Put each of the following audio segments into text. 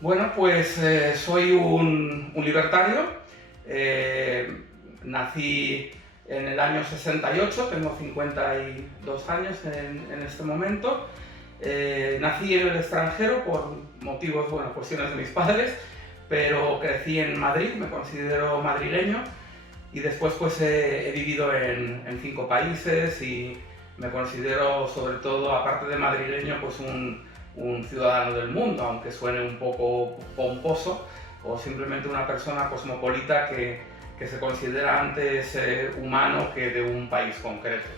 Bueno, pues soy un libertario. Nací en el año 68, tengo 52 años en este momento. Nací en el extranjero por motivos, bueno, cuestiones de mis padres, pero crecí en Madrid, me considero madrileño, y después pues he vivido en 5 países y me considero, sobre todo, aparte de madrileño, pues un ciudadano del mundo, aunque suene un poco pomposo, o simplemente una persona cosmopolita que se considera antes humano que de un país concreto.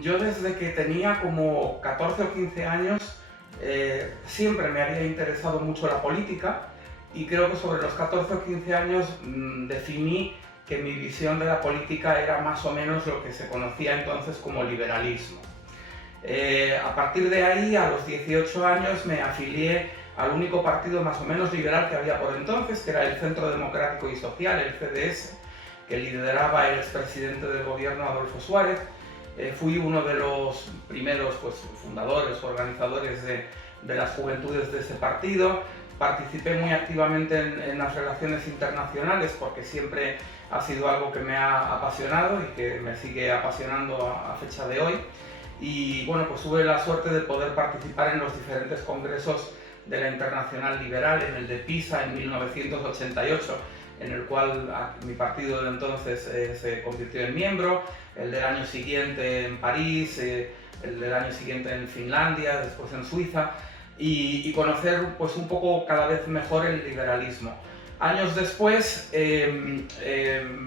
Yo desde que tenía como 14 o 15 años siempre me había interesado mucho la política, y creo que sobre los 14 o 15 años definí que mi visión de la política era más o menos lo que se conocía entonces como liberalismo. A partir de ahí, a los 18 años, me afilié al único partido más o menos liberal que había por entonces, que era el Centro Democrático y Social, el CDS, que lideraba el expresidente del gobierno Adolfo Suárez. Fui uno de los primeros fundadores, organizadores de las juventudes de ese partido. Participé muy activamente en las relaciones internacionales porque siempre ha sido algo que me ha apasionado y que me sigue apasionando a fecha de hoy. Y bueno, pues tuve la suerte de poder participar en los diferentes congresos de la Internacional Liberal, en el de Pisa en 1988, en el cual mi partido de entonces se convirtió en miembro, el del año siguiente en París, el del año siguiente en Finlandia, después en Suiza, y conocer pues un poco cada vez mejor el liberalismo. Años después,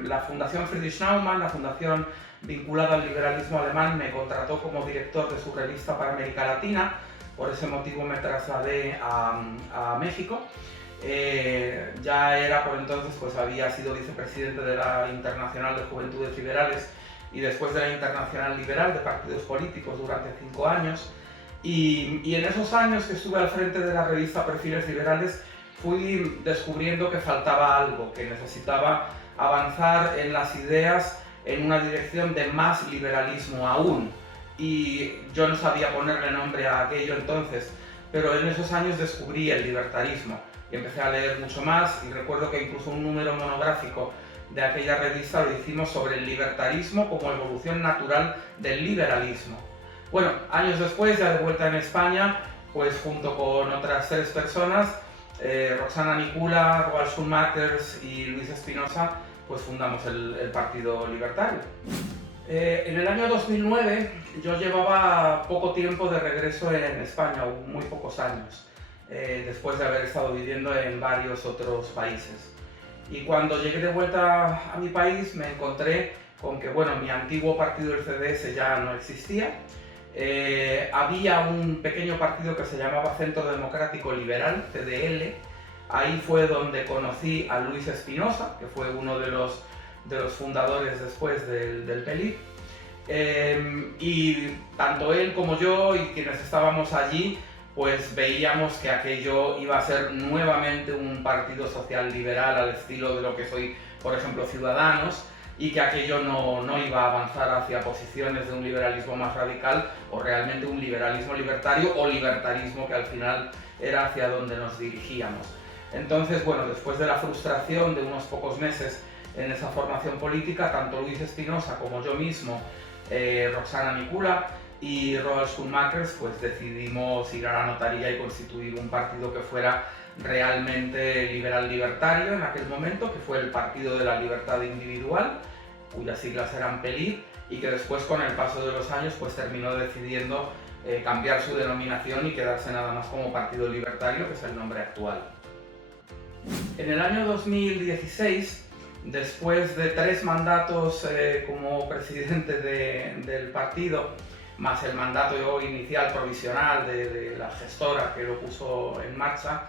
la Fundación Friedrich Naumann, la fundación vinculada al liberalismo alemán, me contrató como director de su revista para América Latina. Por ese motivo me trasladé a México. Ya era por entonces, pues había sido vicepresidente de la Internacional de Juventudes Liberales y después de la Internacional Liberal de Partidos Políticos durante 5 años. Y en esos años que estuve al frente de la revista Perfiles Liberales, fui descubriendo que faltaba algo, que necesitaba avanzar en las ideas en una dirección de más liberalismo aún. Y yo no sabía ponerle nombre a aquello entonces, pero en esos años descubrí el libertarismo y empecé a leer mucho más, y recuerdo que incluso un número monográfico de aquella revista lo hicimos sobre el libertarismo como evolución natural del liberalismo. Bueno, años después, ya de vuelta en España, pues junto con otras 3 personas, Roxana Nicula, Roald Schoenmakers y Luis Espinosa, pues fundamos el Partido Libertario. En el año 2009 yo llevaba poco tiempo de regreso en España, muy pocos años, después de haber estado viviendo en varios otros países. Y cuando llegué de vuelta a mi país me encontré con que, bueno, mi antiguo partido, el CDS, ya no existía. Había un pequeño partido que se llamaba Centro Democrático Liberal, CDL. Ahí fue donde conocí a Luis Espinosa, que fue uno de los fundadores después del PELIP. Y tanto él como yo y quienes estábamos allí, pues veíamos que aquello iba a ser nuevamente un partido social liberal al estilo de lo que soy, por ejemplo, Ciudadanos, y que aquello no iba a avanzar hacia posiciones de un liberalismo más radical o realmente un liberalismo libertario o libertarismo, que al final era hacia donde nos dirigíamos. Entonces, bueno, después de la frustración de unos pocos meses en esa formación política, tanto Luis Espinosa como yo mismo, Roxana Nicula y Roald Schoenmakers, pues decidimos ir a la notaría y constituir un partido que fuera realmente liberal-libertario en aquel momento, que fue el Partido de la Libertad Individual, cuyas siglas eran PELIB, y que después, con el paso de los años, pues terminó decidiendo cambiar su denominación y quedarse nada más como Partido Libertario, que es el nombre actual. En el año 2016, después de 3 mandatos como presidente del partido, más el mandato inicial provisional de la gestora que lo puso en marcha,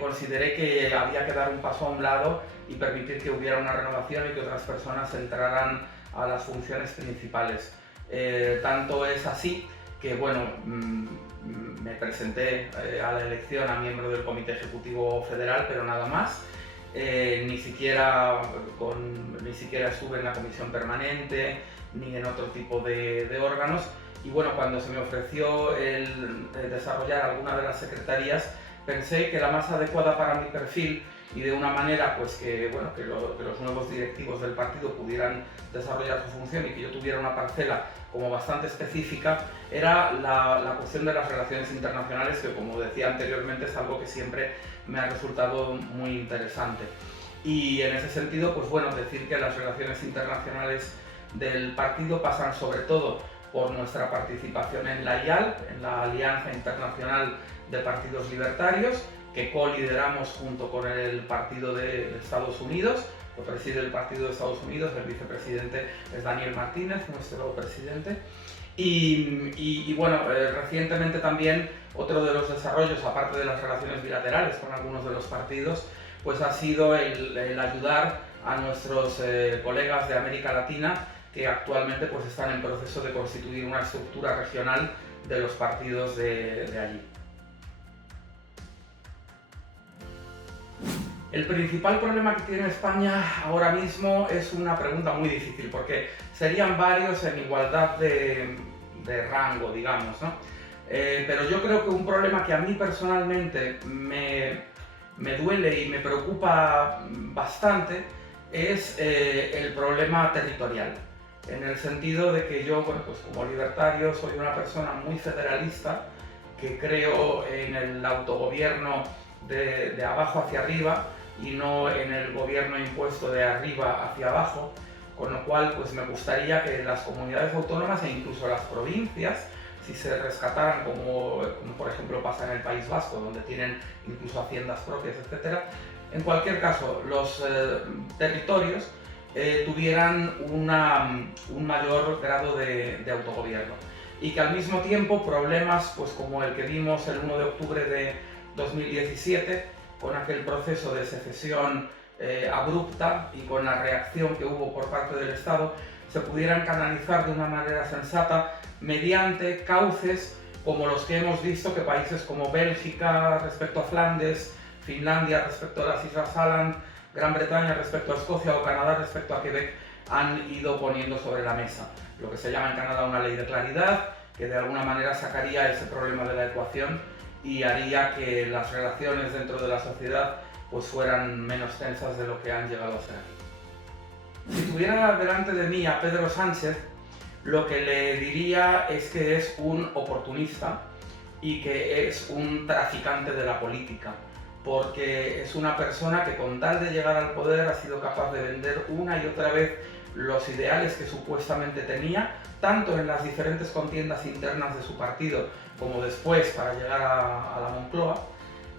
consideré que había que dar un paso a un lado y permitir que hubiera una renovación y que otras personas entraran a las funciones principales. Tanto es así que, bueno, me presenté a la elección a miembro del Comité Ejecutivo Federal, pero nada más. Ni siquiera estuve en la comisión permanente ni en otro tipo de órganos. Y bueno, cuando se me ofreció el desarrollar alguna de las secretarías, pensé que la más adecuada para mi perfil y de una manera pues que los nuevos directivos del partido pudieran desarrollar su función y que yo tuviera una parcela como bastante específica, era la cuestión de las relaciones internacionales, que como decía anteriormente es algo que siempre me ha resultado muy interesante. Y en ese sentido, pues bueno, decir que las relaciones internacionales del partido pasan sobre todo por nuestra participación en la IAL, en la Alianza Internacional de Partidos Libertarios, que co-lideramos junto con el Partido de Estados Unidos. Lo preside el Partido de Estados Unidos, el vicepresidente es Daniel Martínez, nuestro presidente. Y bueno, recientemente también otro de los desarrollos, aparte de las relaciones bilaterales con algunos de los partidos, pues ha sido el ayudar a nuestros colegas de América Latina que actualmente pues están en proceso de constituir una estructura regional de los partidos de allí. El principal problema que tiene España ahora mismo es una pregunta muy difícil, porque serían varios en igualdad de rango, digamos, ¿no? Pero yo creo que un problema que a mí personalmente me duele y me preocupa bastante es el problema territorial, en el sentido de que yo, bueno, pues como libertario soy una persona muy federalista, que creo en el autogobierno de abajo hacia arriba y no en el gobierno impuesto de arriba hacia abajo, con lo cual pues me gustaría que las comunidades autónomas e incluso las provincias, si se rescataran como por ejemplo pasa en el País Vasco, donde tienen incluso haciendas propias, etc. En cualquier caso, los territorios tuvieran un mayor grado de autogobierno, y que al mismo tiempo problemas pues como el que vimos el 1 de octubre de 2017, con aquel proceso de secesión abrupta y con la reacción que hubo por parte del Estado, se pudieran canalizar de una manera sensata mediante cauces como los que hemos visto que países como Bélgica respecto a Flandes, Finlandia respecto a las Islas Aland, Gran Bretaña respecto a Escocia o Canadá respecto a Quebec han ido poniendo sobre la mesa. Lo que se llama en Canadá una ley de claridad, que de alguna manera sacaría ese problema de la ecuación y haría que las relaciones dentro de la sociedad pues fueran menos tensas de lo que han llegado a ser aquí. Si tuviera delante de mí a Pedro Sánchez, lo que le diría es que es un oportunista y que es un traficante de la política, porque es una persona que con tal de llegar al poder ha sido capaz de vender una y otra vez los ideales que supuestamente tenía, tanto en las diferentes contiendas internas de su partido como después para llegar a la Moncloa.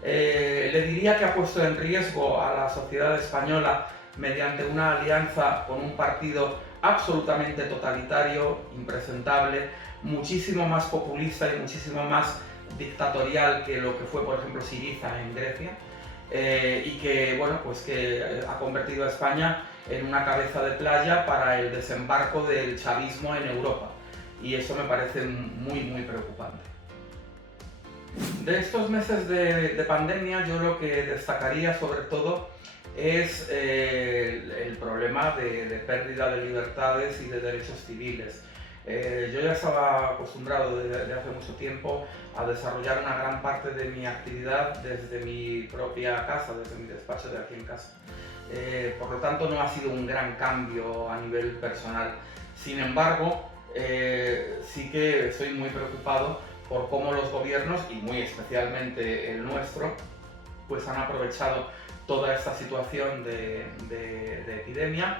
Le diría que ha puesto en riesgo a la sociedad española mediante una alianza con un partido absolutamente totalitario, impresentable, muchísimo más populista y muchísimo más dictatorial que lo que fue, por ejemplo, Syriza en Grecia, y que, bueno, pues que ha convertido a España en una cabeza de playa para el desembarco del chavismo en Europa, y eso me parece muy, muy preocupante. De estos meses de pandemia, yo lo que destacaría sobre todo es el problema de pérdida de libertades y de derechos civiles. Yo ya estaba acostumbrado desde hace mucho tiempo a desarrollar una gran parte de mi actividad desde mi propia casa, desde mi despacho de aquí en casa. Por lo tanto, no ha sido un gran cambio a nivel personal. Sin embargo, sí que estoy muy preocupado por cómo los gobiernos, y muy especialmente el nuestro, pues han aprovechado toda esta situación de epidemia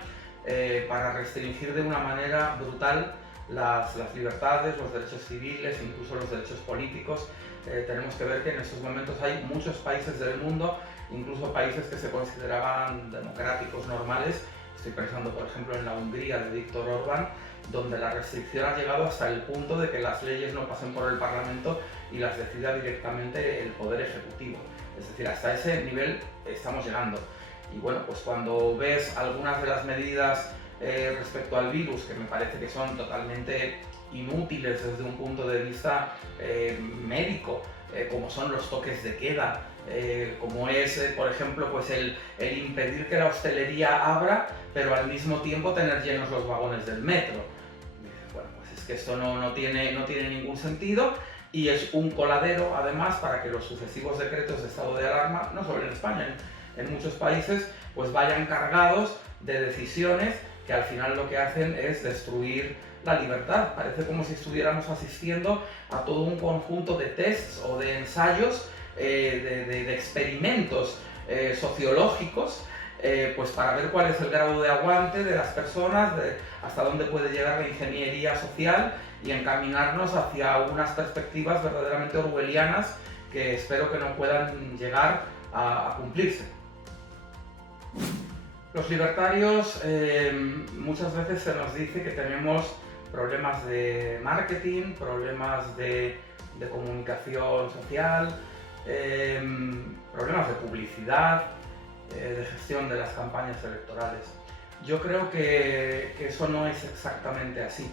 para restringir de una manera brutal las libertades, los derechos civiles, incluso los derechos políticos. Tenemos que ver que en estos momentos hay muchos países del mundo, incluso países que se consideraban democráticos normales. Estoy pensando, por ejemplo, en la Hungría de Viktor Orbán, donde la restricción ha llegado hasta el punto de que las leyes no pasen por el Parlamento y las decida directamente el Poder Ejecutivo. Es decir, hasta ese nivel estamos llegando. Y bueno, pues cuando ves algunas de las medidas respecto al virus, que me parece que son totalmente inútiles desde un punto de vista médico, como son los toques de queda, como es, por ejemplo, pues el impedir que la hostelería abra, pero al mismo tiempo tener llenos los vagones del metro. Bueno, pues es que esto no tiene ningún sentido y es un coladero, además, para que los sucesivos decretos de estado de alarma, no solo en España, en muchos países, pues vayan cargados de decisiones que al final lo que hacen es destruir la libertad. Parece como si estuviéramos asistiendo a todo un conjunto de tests o de ensayos, de experimentos sociológicos, pues para ver cuál es el grado de aguante de las personas, hasta dónde puede llegar la ingeniería social y encaminarnos hacia unas perspectivas verdaderamente orwellianas que espero que no puedan llegar a cumplirse. Los libertarios, muchas veces se nos dice que tenemos problemas de marketing, problemas de comunicación social, problemas de publicidad, de gestión de las campañas electorales. Yo creo que eso no es exactamente así.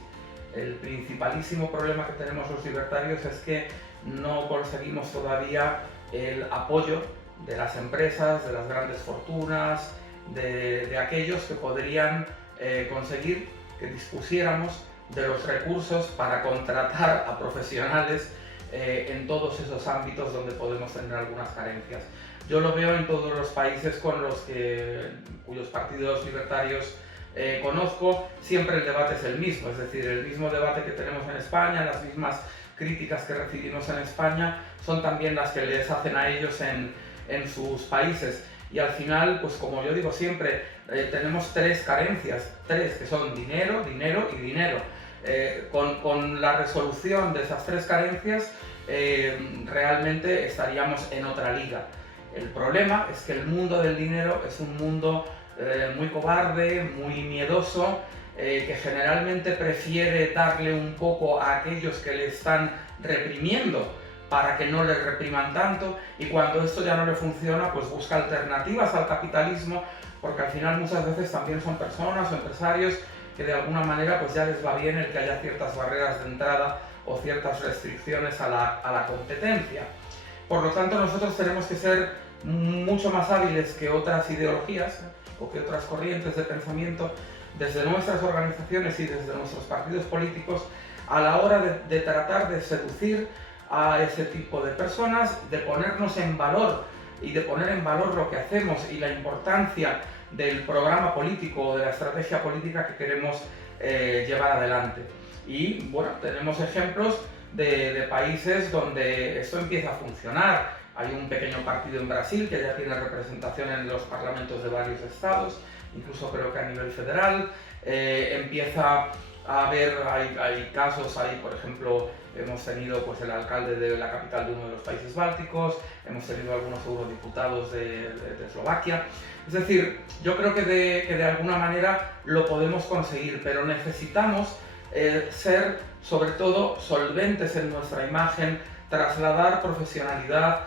El principalísimo problema que tenemos los libertarios es que no conseguimos todavía el apoyo de las empresas, de las grandes fortunas, de aquellos que podrían conseguir que dispusiéramos de los recursos para contratar a profesionales en todos esos ámbitos donde podemos tener algunas carencias. Yo lo veo en todos los países cuyos partidos libertarios conozco, siempre el debate es el mismo, es decir, el mismo debate que tenemos en España, las mismas críticas que recibimos en España son también las que les hacen a ellos en sus países. Y al final, pues como yo digo siempre, tenemos tres carencias, que son dinero, dinero y dinero. Con la resolución de esas tres carencias, realmente estaríamos en otra liga. El problema es que el mundo del dinero es un mundo muy cobarde, muy miedoso, que generalmente prefiere darle un poco a aquellos que le están reprimiendo para que no le repriman tanto, y cuando esto ya no le funciona, pues busca alternativas al capitalismo, porque al final muchas veces también son personas o empresarios que de alguna manera pues ya les va bien el que haya ciertas barreras de entrada o ciertas restricciones a la competencia. Por lo tanto, nosotros tenemos que ser mucho más hábiles que otras ideologías o que otras corrientes de pensamiento desde nuestras organizaciones y desde nuestros partidos políticos a la hora de tratar de seducir a ese tipo de personas, de ponernos en valor y de poner en valor lo que hacemos y la importancia del programa político o de la estrategia política que queremos llevar adelante. Y bueno, tenemos ejemplos de países donde esto empieza a funcionar. Hay un pequeño partido en Brasil que ya tiene representación en los parlamentos de varios estados, incluso creo que a nivel federal. Empieza a haber, hay casos, por ejemplo, hemos tenido pues, el alcalde de la capital de uno de los países bálticos, hemos tenido algunos eurodiputados de Eslovaquia. Es decir, yo creo que de alguna manera lo podemos conseguir, pero necesitamos ser sobre todo solventes en nuestra imagen, trasladar profesionalidad,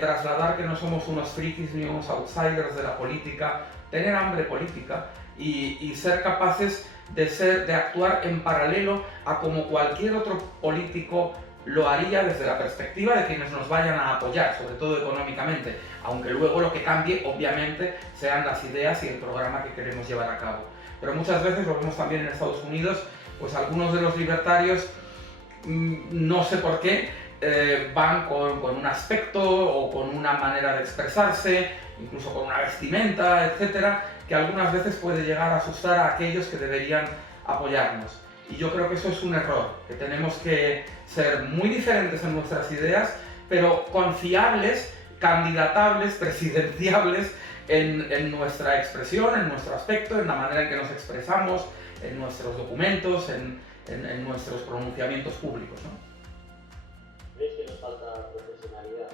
trasladar que no somos unos frikis ni unos outsiders de la política, tener hambre política y ser capaces de actuar en paralelo a como cualquier otro político lo haría desde la perspectiva de quienes nos vayan a apoyar, sobre todo económicamente, aunque luego lo que cambie, obviamente, sean las ideas y el programa que queremos llevar a cabo. Pero muchas veces lo vemos también en Estados Unidos, pues algunos de los libertarios, no sé por qué, van con un aspecto o con una manera de expresarse, incluso con una vestimenta, etcétera, que algunas veces puede llegar a asustar a aquellos que deberían apoyarnos. Y yo creo que eso es un error, que tenemos que ser muy diferentes en nuestras ideas, pero confiables, candidatables, presidenciables en nuestra expresión, en nuestro aspecto, en la manera en que nos expresamos, en nuestros documentos, en nuestros pronunciamientos públicos, ¿no? ¿Crees que nos falta profesionalidad?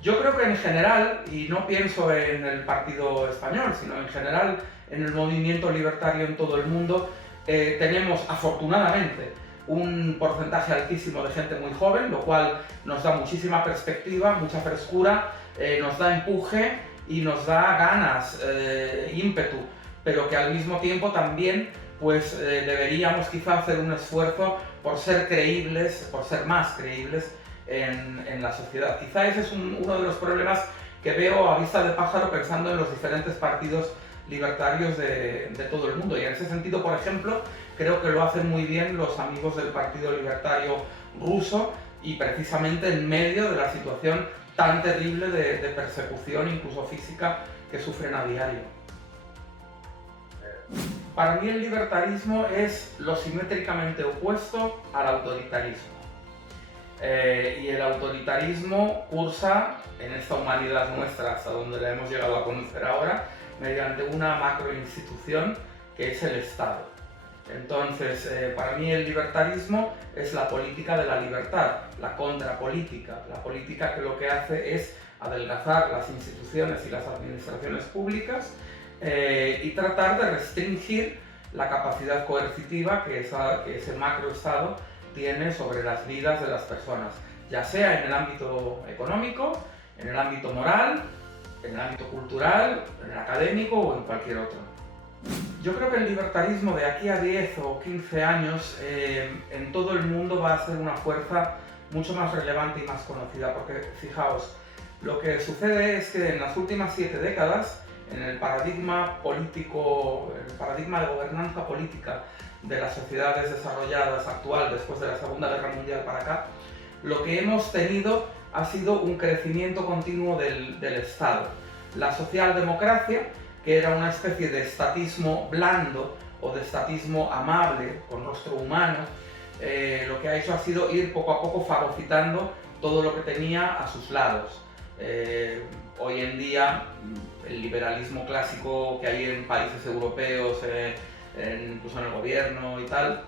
Yo creo que en general, y no pienso en el partido español, sino en general en el movimiento libertario en todo el mundo, Tenemos, afortunadamente, un porcentaje altísimo de gente muy joven, lo cual nos da muchísima perspectiva, mucha frescura, nos da empuje y nos da ganas, ímpetu, pero que al mismo tiempo también pues deberíamos quizá hacer un esfuerzo por ser creíbles, por ser más creíbles en la sociedad. Quizá ese es uno de los problemas que veo a vista de pájaro pensando en los diferentes partidos libertarios de todo el mundo. Y en ese sentido, por ejemplo, creo que lo hacen muy bien los amigos del Partido Libertario ruso, y precisamente en medio de la situación tan terrible de persecución, incluso física, que sufren a diario. Para mí el libertarismo es lo simétricamente opuesto al autoritarismo. Y el autoritarismo cursa en esta humanidad nuestra, hasta donde la hemos llegado a conocer ahora, mediante una macroinstitución que es el Estado. Entonces, para mí el libertarismo es la política de la libertad, la contrapolítica, la política que lo que hace es adelgazar las instituciones y las administraciones públicas y tratar de restringir la capacidad coercitiva que ese macroestado tiene sobre las vidas de las personas, ya sea en el ámbito económico, en el ámbito moral, en el ámbito cultural, en el académico o en cualquier otro. Yo creo que el libertarismo de aquí a 10 o 15 años en todo el mundo va a ser una fuerza mucho más relevante y más conocida, porque fijaos, lo que sucede es que en las últimas 7 décadas, en el paradigma político, el paradigma de gobernanza política de las sociedades desarrolladas actual después de la Segunda Guerra Mundial para acá, lo que hemos tenido ha sido un crecimiento continuo del Estado. La socialdemocracia, que era una especie de estatismo blando o de estatismo amable, con rostro humano, lo que ha hecho ha sido ir poco a poco fagocitando todo lo que tenía a sus lados. Hoy en día, el liberalismo clásico que hay en países europeos, incluso en el gobierno y tal,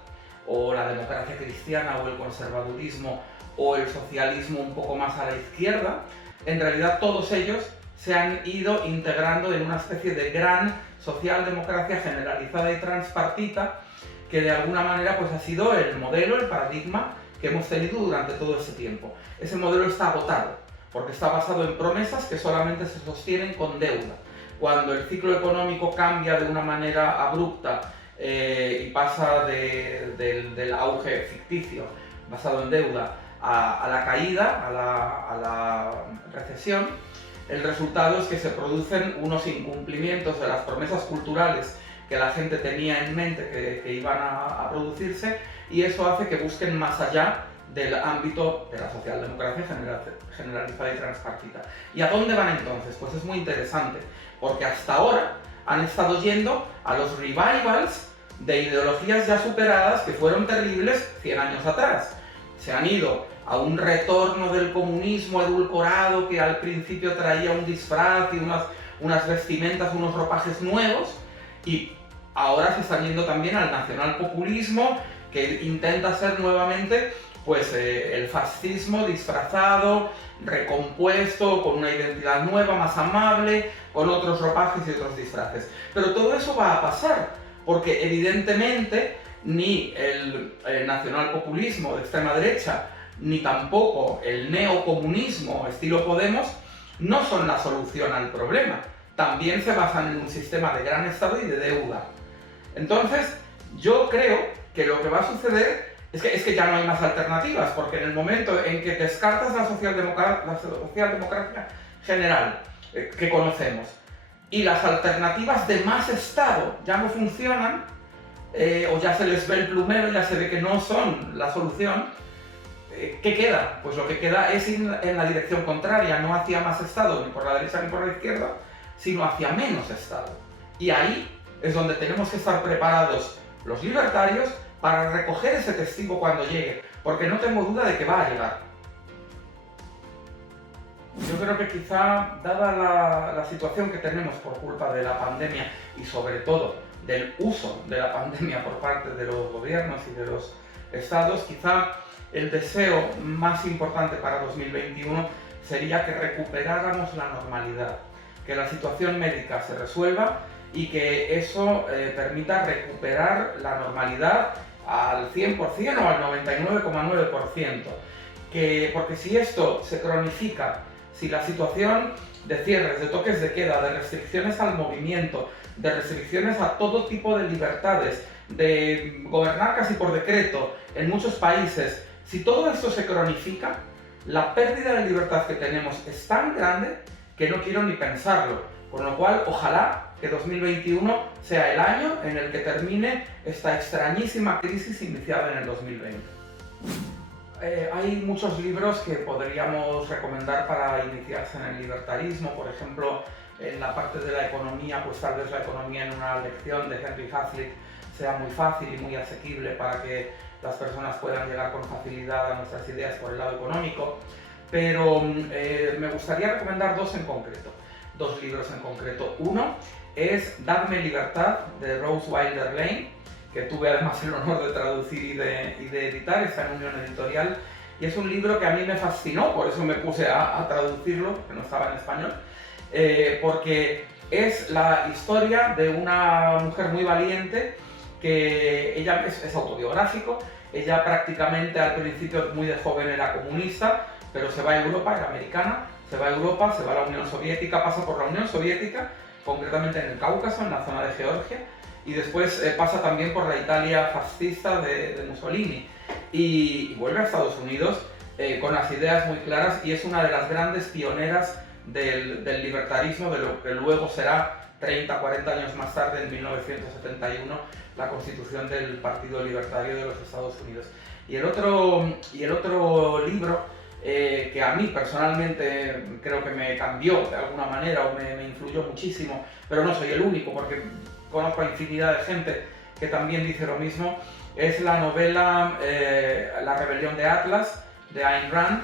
o la democracia cristiana o el conservadurismo o el socialismo un poco más a la izquierda, en realidad todos ellos se han ido integrando en una especie de gran socialdemocracia generalizada y transpartita que de alguna manera pues ha sido el modelo, el paradigma que hemos tenido durante todo ese tiempo. Ese modelo está agotado porque está basado en promesas que solamente se sostienen con deuda. Cuando el ciclo económico cambia de una manera abrupta y pasa del auge ficticio basado en deuda a la caída, a la recesión, el resultado es que se producen unos incumplimientos de las promesas culturales que la gente tenía en mente que iban a producirse, y eso hace que busquen más allá del ámbito de la socialdemocracia generalizada y transpartita. ¿Y a dónde van entonces? Pues es muy interesante, porque hasta ahora han estado yendo a los revivals de ideologías ya superadas que fueron terribles 100 años atrás. Se han ido a un retorno del comunismo edulcorado que al principio traía un disfraz y unas vestimentas, unos ropajes nuevos, y ahora se están yendo también al nacionalpopulismo que intenta ser nuevamente pues el fascismo disfrazado, recompuesto, con una identidad nueva, más amable, con otros ropajes y otros disfraces. Pero todo eso va a pasar, porque evidentemente ni el nacionalpopulismo de extrema derecha, ni tampoco el neocomunismo estilo Podemos no son la solución al problema. También se basan en un sistema de gran Estado y de deuda. Entonces, yo creo que lo que va a suceder es que ya no hay más alternativas, porque en el momento en que descartas la socialdemocracia general que conocemos y las alternativas de más Estado ya no funcionan, o ya se les ve el plumero, ya se ve que no son la solución, ¿qué queda? Pues lo que queda es ir en la dirección contraria, no hacia más Estado, ni por la derecha ni por la izquierda, sino hacia menos Estado. Y ahí es donde tenemos que estar preparados los libertarios para recoger ese testigo cuando llegue, porque no tengo duda de que va a llegar. Yo creo que quizá, dada la situación que tenemos por culpa de la pandemia y sobre todo del uso de la pandemia por parte de los gobiernos y de los estados, quizá el deseo más importante para 2021 sería que recuperáramos la normalidad, que la situación médica se resuelva y que eso permita recuperar la normalidad al 100% o al 99,9%. Porque si esto se cronifica, si la situación de cierres, de toques de queda, de restricciones al movimiento, de restricciones a todo tipo de libertades, de gobernar casi por decreto en muchos países, si todo esto se cronifica, la pérdida de libertad que tenemos es tan grande que no quiero ni pensarlo. Con lo cual, ojalá que 2021 sea el año en el que termine esta extrañísima crisis iniciada en el 2020. Hay muchos libros que podríamos recomendar para iniciarse en el libertarismo. Por ejemplo, en la parte de la economía, pues tal vez la economía en una lección de Henry Hazlitt sea muy fácil y muy asequible para que las personas puedan llegar con facilidad a nuestras ideas por el lado económico. Pero me gustaría recomendar dos libros en concreto. Uno es Dadme Libertad, de Rose Wilder Lane, que tuve además el honor de traducir y de editar, está en Unión Editorial, y es un libro que a mí me fascinó, por eso me puse a traducirlo, que no estaba en español, porque es la historia de una mujer muy valiente, que ella es autobiográfico, ella prácticamente al principio muy de joven era comunista, pero se va a Europa, era americana, se va a Europa, se va a la Unión Soviética, pasa por la Unión Soviética, concretamente en el Cáucaso, en la zona de Georgia, y después pasa también por la Italia fascista de Mussolini y vuelve a Estados Unidos con las ideas muy claras, y es una de las grandes pioneras del libertarismo, de lo que luego será 30-40 años más tarde, en 1971, la constitución del Partido Libertario de los Estados Unidos. Y el otro libro que a mí personalmente creo que me cambió de alguna manera o me influyó muchísimo, pero no soy el único, porque conozco a infinidad de gente que también dice lo mismo, es la novela La rebelión de Atlas, de Ayn Rand,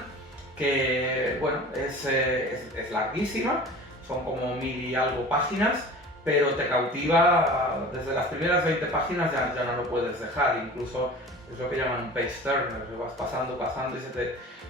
que bueno, es larguísima, son como 1000 y algo páginas, pero te cautiva desde las primeras 20 páginas, ya no lo puedes dejar, incluso es lo que llaman un page turner, vas pasando y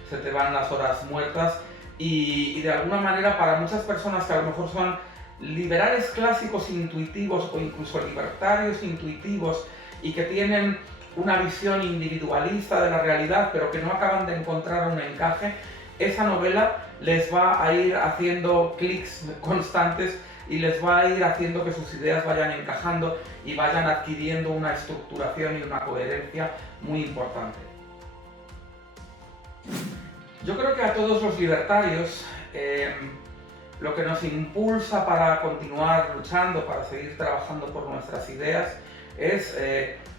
se te van las horas muertas, y de alguna manera para muchas personas que a lo mejor son liberales clásicos intuitivos o incluso libertarios intuitivos y que tienen una visión individualista de la realidad pero que no acaban de encontrar un encaje, esa novela les va a ir haciendo clics constantes y les va a ir haciendo que sus ideas vayan encajando y vayan adquiriendo una estructuración y una coherencia muy importante. Yo creo que a todos los libertarios lo que nos impulsa para continuar luchando, para seguir trabajando por nuestras ideas, es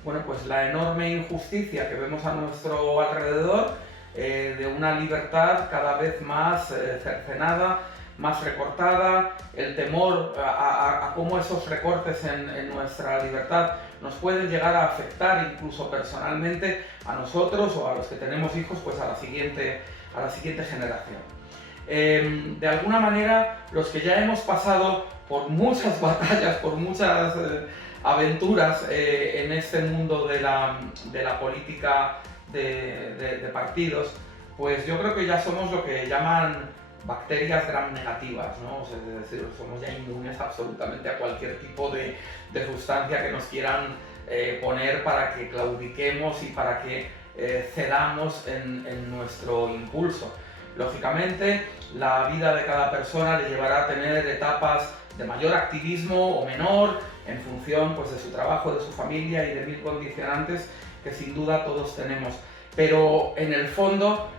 pues la enorme injusticia que vemos a nuestro alrededor, de una libertad cada vez más cercenada, más recortada, el temor a cómo esos recortes en nuestra libertad nos pueden llegar a afectar incluso personalmente a nosotros o a los que tenemos hijos, pues a la siguiente generación. De alguna manera, los que ya hemos pasado por muchas batallas, por muchas aventuras en este mundo de la política de partidos, pues yo creo que ya somos lo que llaman bacterias gram negativas, ¿no? O sea, es decir, somos ya inmunes absolutamente a cualquier tipo de sustancia que nos quieran poner para que claudiquemos y para que cedamos en nuestro impulso. Lógicamente, la vida de cada persona le llevará a tener etapas de mayor activismo o menor, en función pues, de su trabajo, de su familia y de mil condicionantes que sin duda todos tenemos. Pero en el fondo,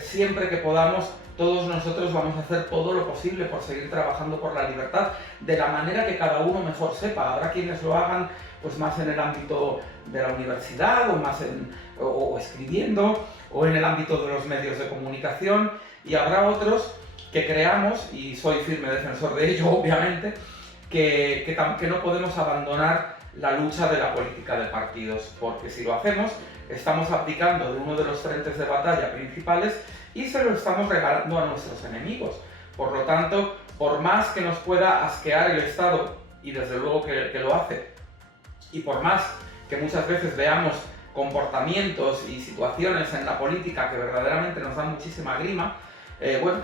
siempre que podamos, todos nosotros vamos a hacer todo lo posible por seguir trabajando por la libertad, de la manera que cada uno mejor sepa. Habrá quienes lo hagan pues, más en el ámbito de la universidad o más o escribiendo, o en el ámbito de los medios de comunicación, y habrá otros que creamos, y soy firme defensor de ello obviamente, que no podemos abandonar la lucha de la política de partidos, porque si lo hacemos estamos abdicando de uno de los frentes de batalla principales y se lo estamos regalando a nuestros enemigos. Por lo tanto, por más que nos pueda asquear el Estado, y desde luego que lo hace, y por más que muchas veces veamos comportamientos y situaciones en la política que verdaderamente nos dan muchísima grima,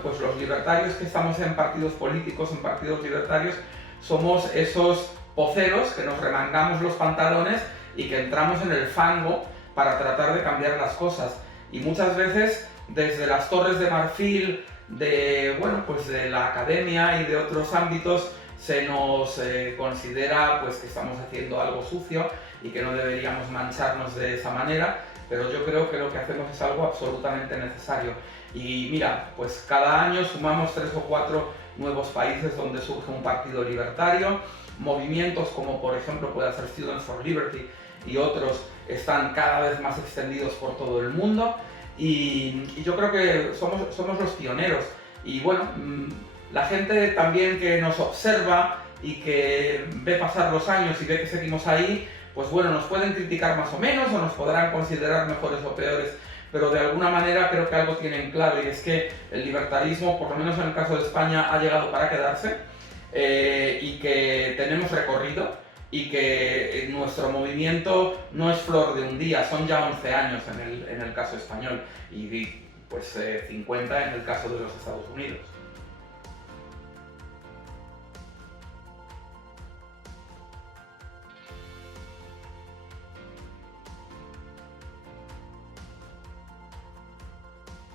pues los libertarios que estamos en partidos políticos, en partidos libertarios, somos esos poceros que nos remangamos los pantalones y que entramos en el fango para tratar de cambiar las cosas. Y muchas veces desde las torres de marfil de la academia y de otros ámbitos se nos considera pues que estamos haciendo algo sucio y que no deberíamos mancharnos de esa manera, pero yo creo que lo que hacemos es algo absolutamente necesario. Y mira, pues cada año sumamos 3 o 4 nuevos países donde surge un partido libertario, movimientos como por ejemplo puede ser Students for Liberty y otros están cada vez más extendidos por todo el mundo y yo creo que somos los pioneros. Y bueno, la gente también que nos observa y que ve pasar los años y ve que seguimos ahí, pues bueno, nos pueden criticar más o menos o nos podrán considerar mejores o peores, pero de alguna manera creo que algo tienen claro y es que el libertarismo, por lo menos en el caso de España, ha llegado para quedarse y que tenemos recorrido y que nuestro movimiento no es flor de un día, son ya 11 años en el caso español y pues 50 en el caso de los Estados Unidos.